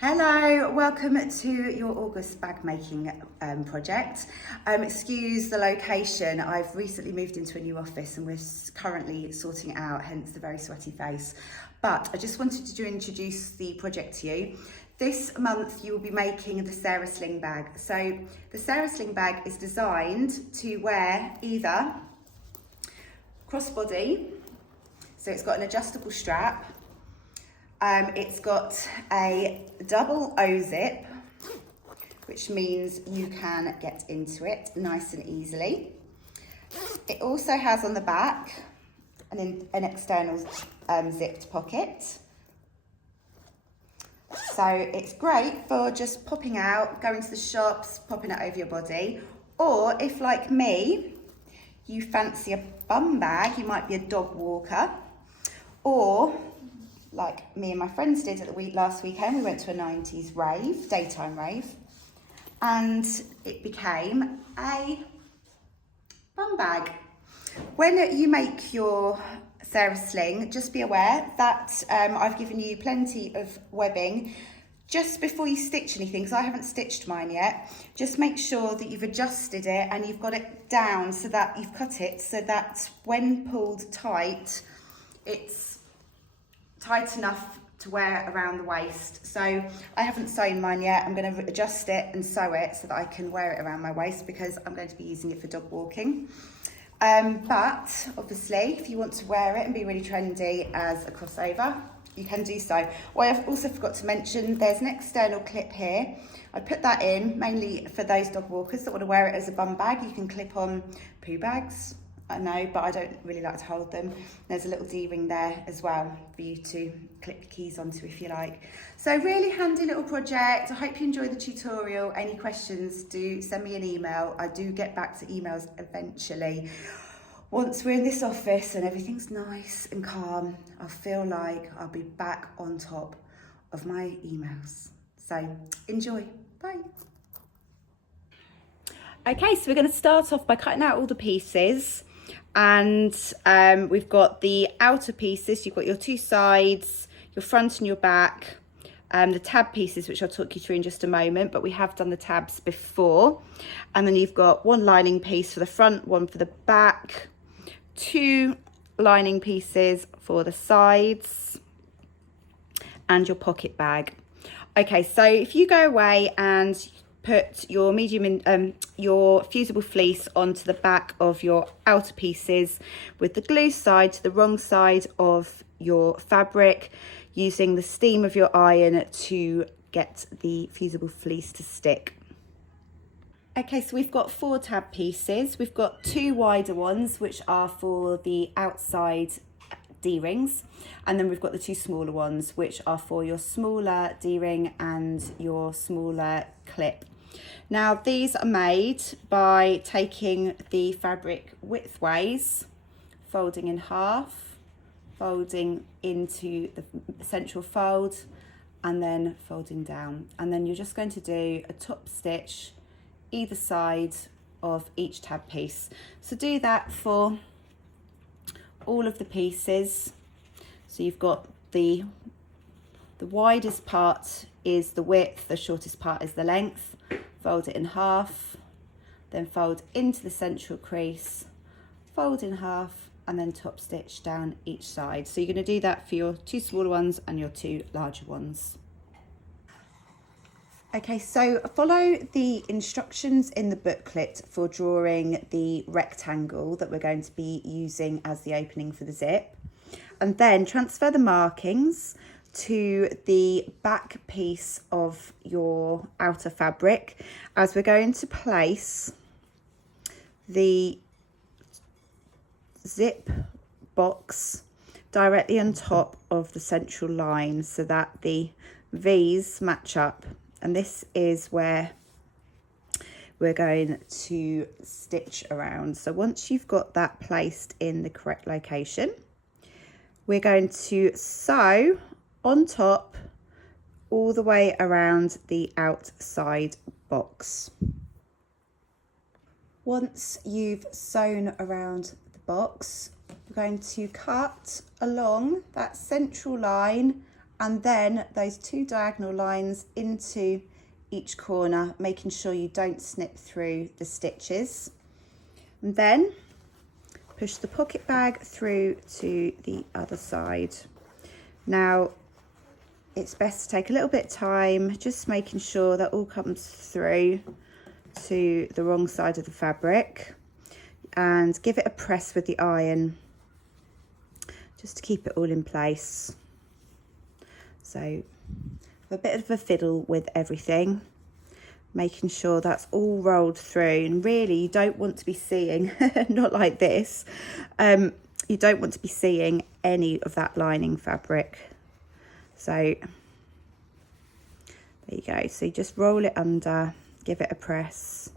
Hello, welcome to your August bag making project. Excuse the location, I've recently moved into a new office and we're currently sorting it out, hence the very sweaty face. But I just wanted to introduce the project to you. This month you will be making the Sarah Sling bag. So the Sarah Sling bag is designed to wear either crossbody, so it's got an adjustable strap. It's got a double O-zip, which means you can get into it nice and easily. It also has on the back an external zipped pocket. So it's great for just popping out, going to the shops, popping it over your body. Or if, like me, you fancy a bum bag, you might be a dog walker, or like me and my friends did at the last weekend, we went to a 90s rave, daytime rave, and it became a bum bag. When you make your Sarah Sling, just be aware that I've given you plenty of webbing just before you stitch anything, because I haven't stitched mine yet. Just make sure that you've adjusted it and you've got it down so that you've cut it so that when pulled tight, it's tight enough to wear around the waist. So I haven't sewn mine yet. I'm going to adjust it and sew it so that I can wear it around my waist because I'm going to be using it for dog walking. But obviously if you want to wear it and be really trendy as a crossover, you can do so. What I've also forgot to mention, there's an external clip here. I put that in mainly for those dog walkers that want to wear it as a bum bag. You can clip on poo bags, I know, but I don't really like to hold them. There's a little D-ring there as well for you to clip your keys onto if you like. So really handy little project. I hope you enjoyed the tutorial. Any questions, do send me an email. I do get back to emails eventually. Once we're in this office and everything's nice and calm, I feel like I'll be back on top of my emails. So enjoy, bye. Okay, so we're going to start off by cutting out all the pieces. And we've got the outer pieces. You've got your two sides, your front and your back, the tab pieces, which I'll talk you through in just a moment, but we have done the tabs before. And then you've got one lining piece for the front, one for the back, two lining pieces for the sides, and your pocket bag. Okay, so if you go away and put your your fusible fleece onto the back of your outer pieces with the glue side to the wrong side of your fabric, using the steam of your iron to get the fusible fleece to stick. Okay, so we've got 4 tab pieces. We've got 2 wider ones, which are for the outside D-rings, and then we've got the 2 smaller ones, which are for your smaller D-ring and your smaller clip. Now these are made by taking the fabric widthways, folding in half, folding into the central fold, and then folding down. And then you're just going to do a top stitch either side of each tab piece. So do that for all of the pieces. So you've got the widest part is the width, the shortest part is the length. Fold it in half, then fold into the central crease, fold in half, and then top stitch down each side. So you're going to do that for your 2 smaller ones and your 2 larger ones. Okay, so follow the instructions in the booklet for drawing the rectangle that we're going to be using as the opening for the zip, and then transfer the markings to the back piece of your outer fabric, as we're going to place the zip box directly on top of the central line so that the V's match up. And this is where we're going to stitch around. So once you've got that placed in the correct location, we're going to sew on top all the way around the outside box. Once you've sewn around box, we're going to cut along that central line and then those 2 diagonal lines into each corner, making sure you don't snip through the stitches. And then push the pocket bag through to the other side. Now, it's best to take a little bit of time, just making sure that all comes through to the wrong side of the fabric, and give it a press with the iron just to keep it all in place. So a bit of a fiddle with everything, making sure that's all rolled through. And really, you don't want to be seeing, not like this, you don't want to be seeing any of that lining fabric. So there you go. So you just roll it under, give it a press,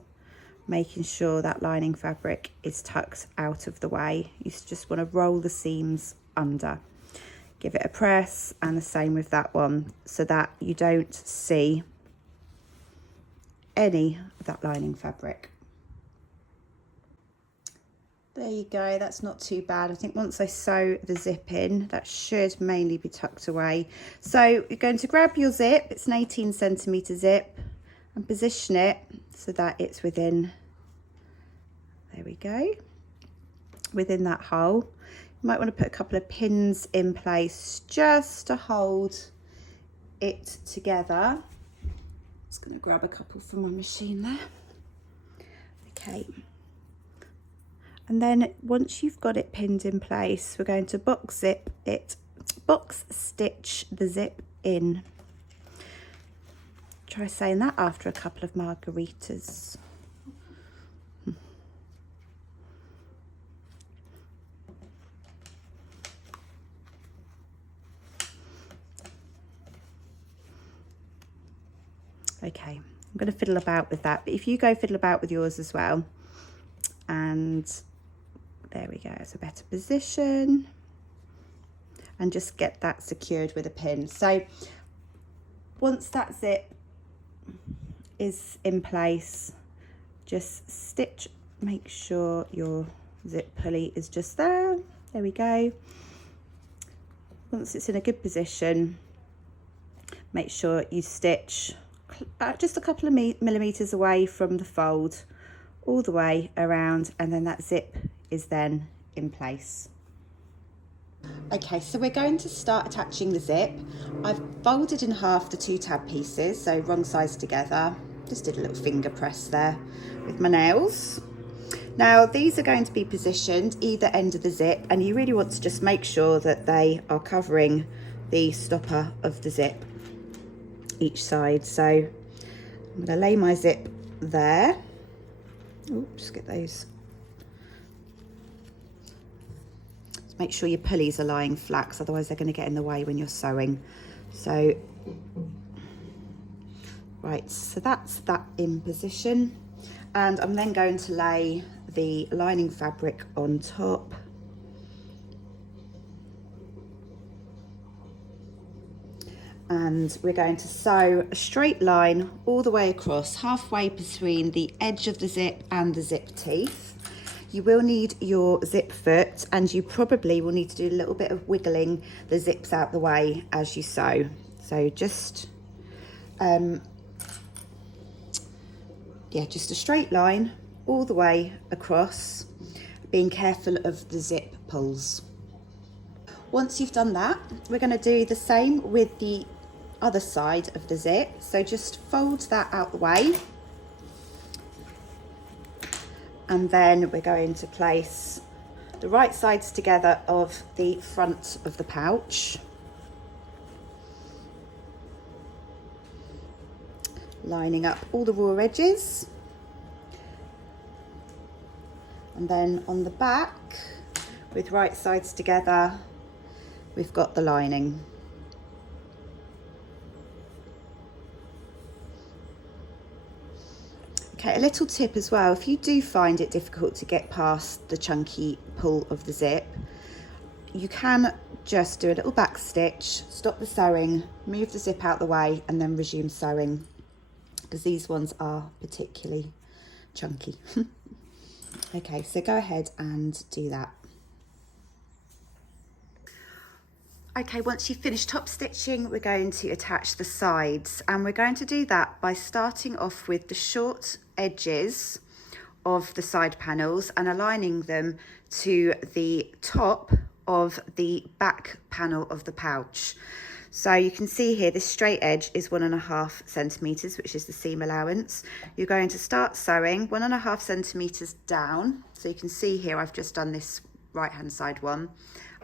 making sure that lining fabric is tucked out of the way. You just want to roll the seams under. Give it a press, and the same with that one, so that you don't see any of that lining fabric. There you go, that's not too bad. I think once I sew the zip in, that should mainly be tucked away. So you're going to grab your zip, it's an 18cm zip, and position it so that it's within, there we go, within that hole. You might want to put a couple of pins in place just to hold it together. Just going to grab a couple from my machine there. Okay. And then once you've got it pinned in place, we're going to box stitch the zip in. Try saying that after a couple of margaritas. Okay, I'm going to fiddle about with that, but if you go fiddle about with yours as well. And there we go, it's a better position, and just get that secured with a pin. So once that zip is in place, just stitch, make sure your zip pulley is just there. There we go. Once it's in a good position, make sure you stitch just a couple of millimeters away from the fold, all the way around, and then that zip is then in place. Okay, so we're going to start attaching the zip. I've folded in half the 2 tab pieces, so wrong sides together. Just did a little finger press there with my nails. Now these are going to be positioned either end of the zip, and you really want to just make sure that they are covering the stopper of the zip each side. So I'm going to lay my zip there. Oops, get those. Just make sure your pulleys are lying flat, because otherwise they're going to get in the way when you're sewing. So right, so that's that in position, and I'm then going to lay the lining fabric on top. And we're going to sew a straight line all the way across, halfway between the edge of the zip and the zip teeth. You will need your zip foot, and you probably will need to do a little bit of wiggling the zips out the way as you sew. So just, just a straight line all the way across, being careful of the zip pulls. Once you've done that, we're going to do the same with the other side of the zip. So just fold that out the way, and then we're going to place the right sides together of the front of the pouch, lining up all the raw edges, and then on the back with right sides together we've got the lining. Okay, a little tip as well, if you do find it difficult to get past the chunky pull of the zip, you can just do a little back stitch, stop the sewing, move the zip out the way, and then resume sewing, because these ones are particularly chunky. Okay, so go ahead and do that. Okay, once you've finished top stitching, we're going to attach the sides, and we're going to do that by starting off with the short edges of the side panels and aligning them to the top of the back panel of the pouch. So you can see here this straight edge is 1.5 centimeters, which is the seam allowance. You're going to start sewing 1.5 centimeters down. So you can see here I've just done this right hand side one,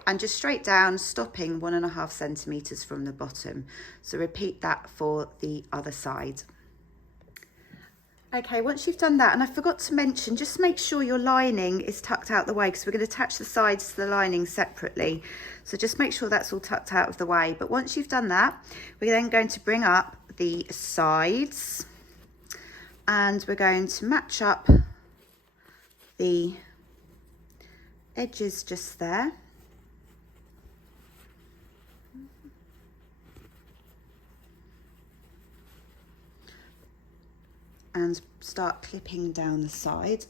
and just straight down, stopping 1.5 centimeters from the bottom. So repeat that for the other side. Okay, once you've done that, and I forgot to mention, just make sure your lining is tucked out the way, because we're going to attach the sides to the lining separately. So just make sure that's all tucked out of the way. But once you've done that, we're then going to bring up the sides, and we're going to match up the edges just there. And start clipping down the side.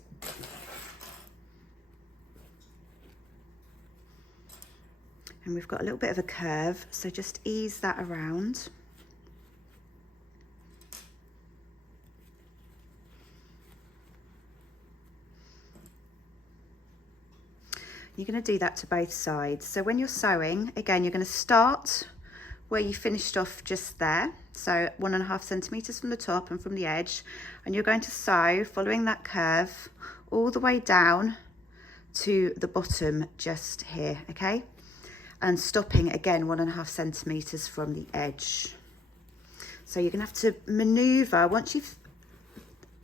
And we've got a little bit of a curve, so just ease that around. You're going to do that to both sides. So when you're sewing, again, you're going to start where you finished off just there, so 1.5 centimeters from the top and from the edge, and you're going to sew following that curve all the way down to the bottom just here, okay, and stopping again 1.5 centimeters from the edge. So you're gonna have to maneuver once you've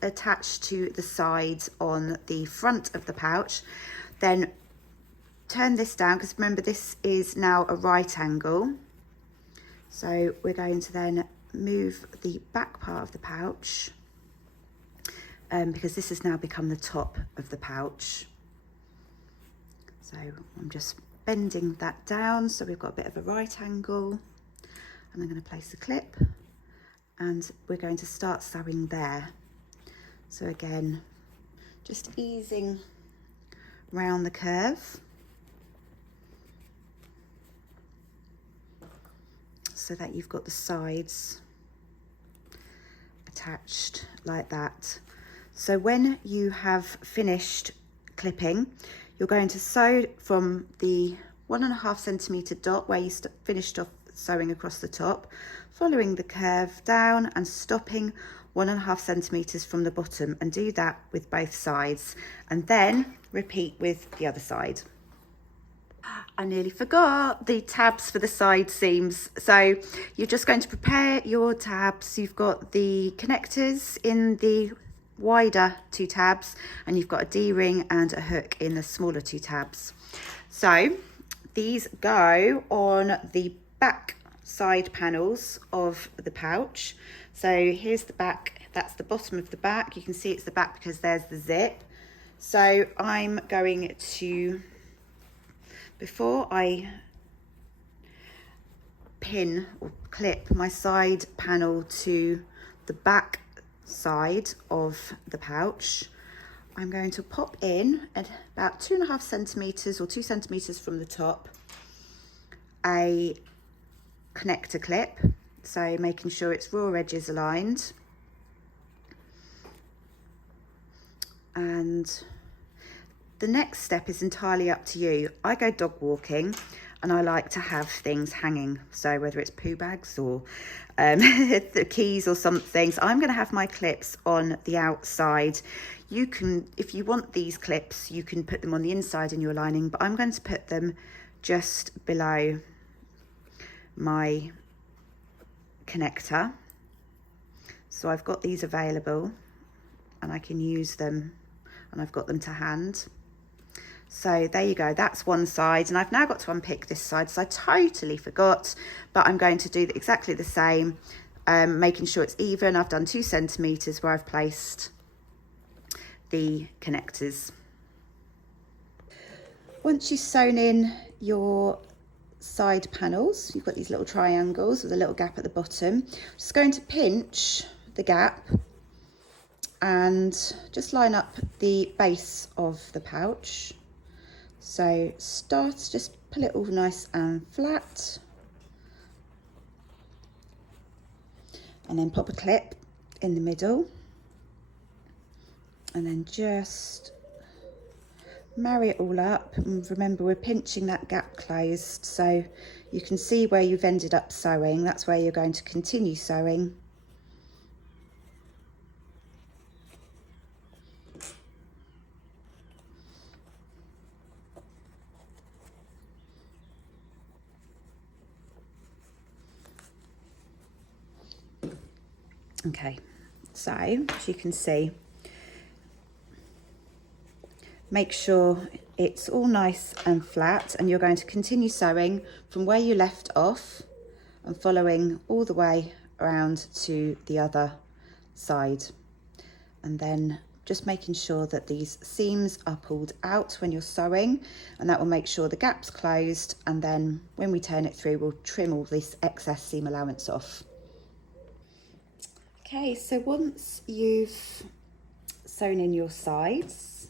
attached to the sides on the front of the pouch, then turn this down, because remember this is now a right angle. So we're going to then move the back part of the pouch, because this has now become the top of the pouch. So I'm just bending that down so we've got a bit of a right angle, and I'm going to place the clip, and we're going to start sewing there. So again, just easing round the curve, so that you've got the sides attached like that. So when you have finished clipping, you're going to sew from the 1.5 centimeter dot where you finished off sewing across the top, following the curve down and stopping 1.5 centimeters from the bottom, and do that with both sides, and then repeat with the other side. I nearly forgot the tabs for the side seams. So you're just going to prepare your tabs. You've got the connectors in the wider 2 tabs, and you've got a D-ring and a hook in the smaller 2 tabs. So these go on the back side panels of the pouch. So here's the back, that's the bottom of the back. You can see it's the back because there's the zip. So I'm going to, before I pin or clip my side panel to the back side of the pouch, I'm going to pop in at about 2.5 centimeters or 2 centimeters from the top a connector clip, so making sure its raw edges aligned. And the next step is entirely up to you. I go dog walking and I like to have things hanging. So whether it's poo bags or the keys or something, so I'm going to have my clips on the outside. You can, if you want these clips, you can put them on the inside in your lining, but I'm going to put them just below my connector. So I've got these available and I can use them, and I've got them to hand. So there you go, that's one side, and I've now got to unpick this side, so I totally forgot, but I'm going to do exactly the same, making sure it's even. I've done 2 centimeters where I've placed the connectors. Once you've sewn in your side panels, you've got these little triangles with a little gap at the bottom. Just going to pinch the gap and just line up the base of the pouch. So just pull it all nice and flat, and then pop a clip in the middle, and then just marry it all up. And remember, we're pinching that gap closed so you can see where you've ended up sewing. That's where you're going to continue sewing. Okay, so as you can see, make sure it's all nice and flat, and you're going to continue sewing from where you left off and following all the way around to the other side. And then just making sure that these seams are pulled out when you're sewing, and that will make sure the gap's closed, and then when we turn it through, we'll trim all this excess seam allowance off. Okay, so once you've sewn in your sides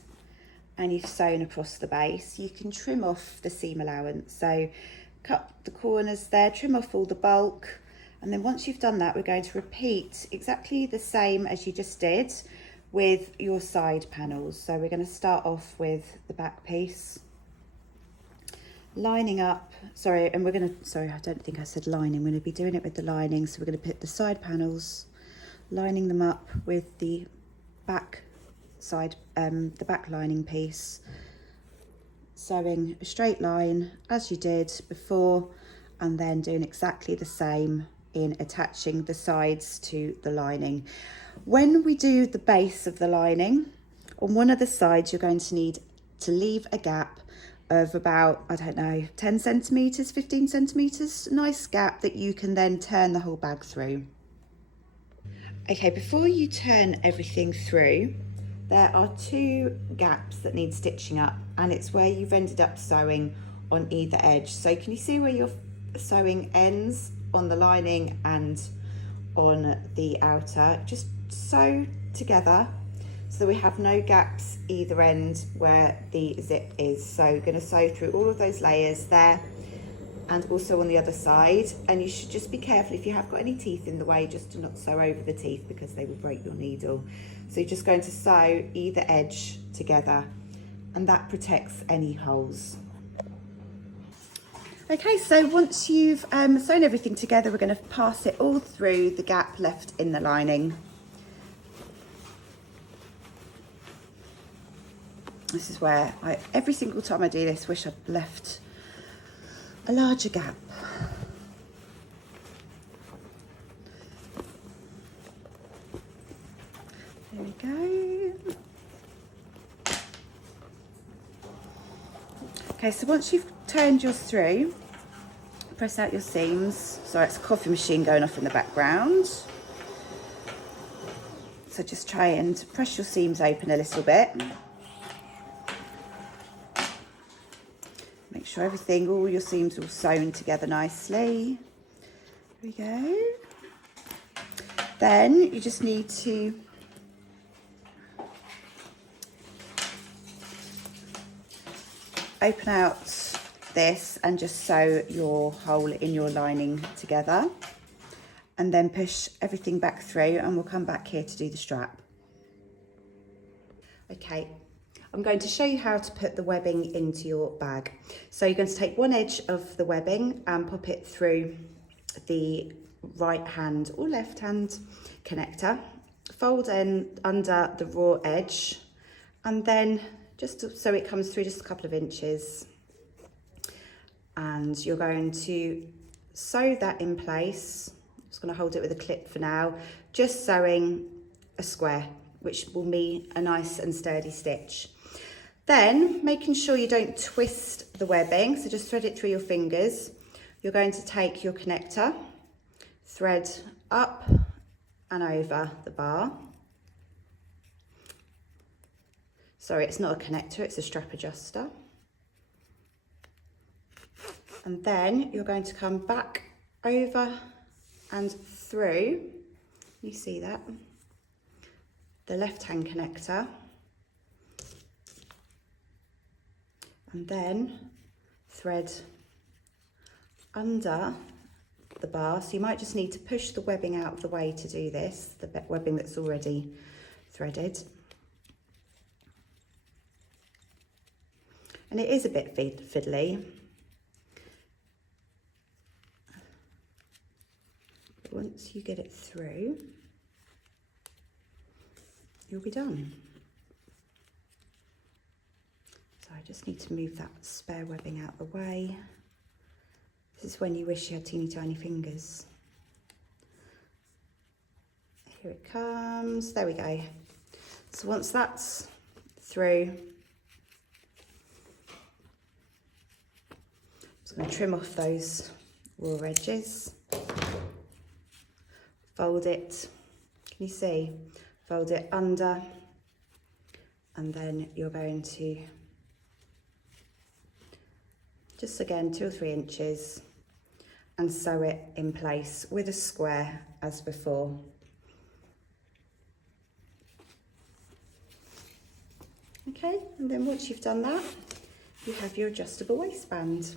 and you've sewn across the base, you can trim off the seam allowance. So cut the corners there, trim off all the bulk, and then once you've done that, we're going to repeat exactly the same as you just did with your side panels. So we're going to start off with the back piece, lining up, sorry, I don't think I said lining, we're going to be doing it with the lining. So we're going to put the side panels, lining them up with the back side, the back lining piece, sewing a straight line as you did before, and then doing exactly the same in attaching the sides to the lining. When we do the base of the lining, on one of the sides you're going to need to leave a gap of about, I don't know, 10 centimetres, 15 centimetres, nice gap that you can then turn the whole bag through. Okay, before you turn everything through, there are two gaps that need stitching up, and it's where you've ended up sewing on either edge. So can you see where your sewing ends on the lining and on the outer? Just sew together so we have no gaps either end where the zip is. So you're going to sew through all of those layers there and also on the other side, and you should just be careful if you have got any teeth in the way, just to not sew over the teeth because they will break your needle. So you're just going to sew either edge together, and that protects any holes. Okay, so once you've sewn everything together, we're going to pass it all through the gap left in the lining. This is where every single time I do this, wish I'd left a larger gap. There we go. Okay, so once you've turned yours through, press out your seams. Sorry, it's a coffee machine going off in the background. So just try and press your seams open a little bit. Make sure everything, all your seams are all sewn together nicely. There we go. Then you just need to open out this and just sew your hole in your lining together, and then push everything back through, and we'll come back here to do the strap. Okay, I'm going to show you how to put the webbing into your bag. So you're going to take one edge of the webbing and pop it through the right hand or left hand connector, fold in under the raw edge, and then just so it comes through just a couple of inches, and you're going to sew that in place. I'm just going to hold it with a clip for now, just sewing a square, which will mean a nice and sturdy stitch. Then making sure you don't twist the webbing, so just thread it through your fingers. You're going to take your connector, thread up and over the bar. Sorry, it's not a connector, it's a strap adjuster. And then you're going to come back over and through, you see that, the left-hand connector, and then thread under the bar, so you might just need to push the webbing out of the way to do this, the webbing that's already threaded. And it is a bit fiddly. But once you get it through, you'll be done. So I just need to move that spare webbing out of the way. This is when you wish you had teeny tiny fingers. Here it comes, there we go. So once that's through, I'm just going to trim off those raw edges. Fold it, can you see? Fold it under, and then you're going to just again 2 or 3 inches and sew it in place with a square as before. Okay, and then once you've done that, you have your adjustable waistband.